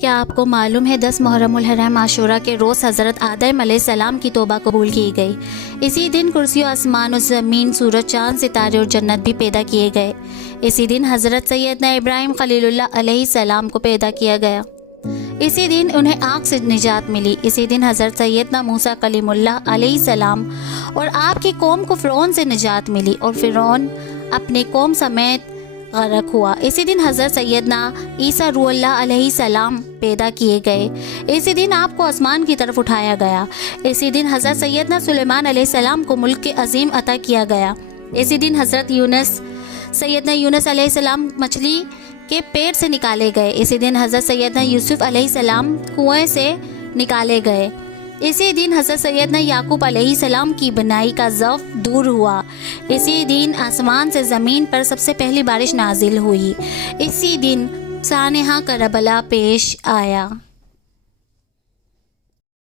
کیا آپ کو معلوم ہے 10 محرم الحرام عاشورہ کے روز حضرت آدم علیہ السلام کی توبہ قبول کی گئی؟ اسی دن کرسی و آسمان و زمین، سورج، چاند، ستارے اور جنت بھی پیدا کیے گئے۔ اسی دن حضرت سیدنا ابراہیم خلیل اللہ علیہ السلام کو پیدا کیا گیا۔ اسی دن انہیں آگ سے نجات ملی۔ اسی دن حضرت سیدنا موسیٰ کلیم اللہ علیہ السلام اور آپ کی قوم کو فرعون سے نجات ملی اور فرعون اپنی قوم سمیت غرق ہوا۔ اسی دن حضرت سیدنا عیسیٰ روح اللہ علیہ السلام پیدا کیے گئے۔ اسی دن آپ کو آسمان کی طرف اٹھایا گیا۔ اسی دن حضرت سیدنا سلیمان علیہ السلام کو ملک عظیم عطا کیا گیا۔ اسی دن حضرت سیدنا یونس علیہ السلام مچھلی کے پیٹ سے نکالے گئے۔ اسی دن حضرت سیدنا یوسف علیہ السلام کنویں سے نکالے گئے۔ اسی دن حضرت سیدنا یعقوب علیہ السلام کی بنائی کا ضعف دور ہوا۔ اسی دن آسمان سے زمین پر سب سے پہلی بارش نازل ہوئی۔ اسی دن سانحہ کربلا پیش آیا۔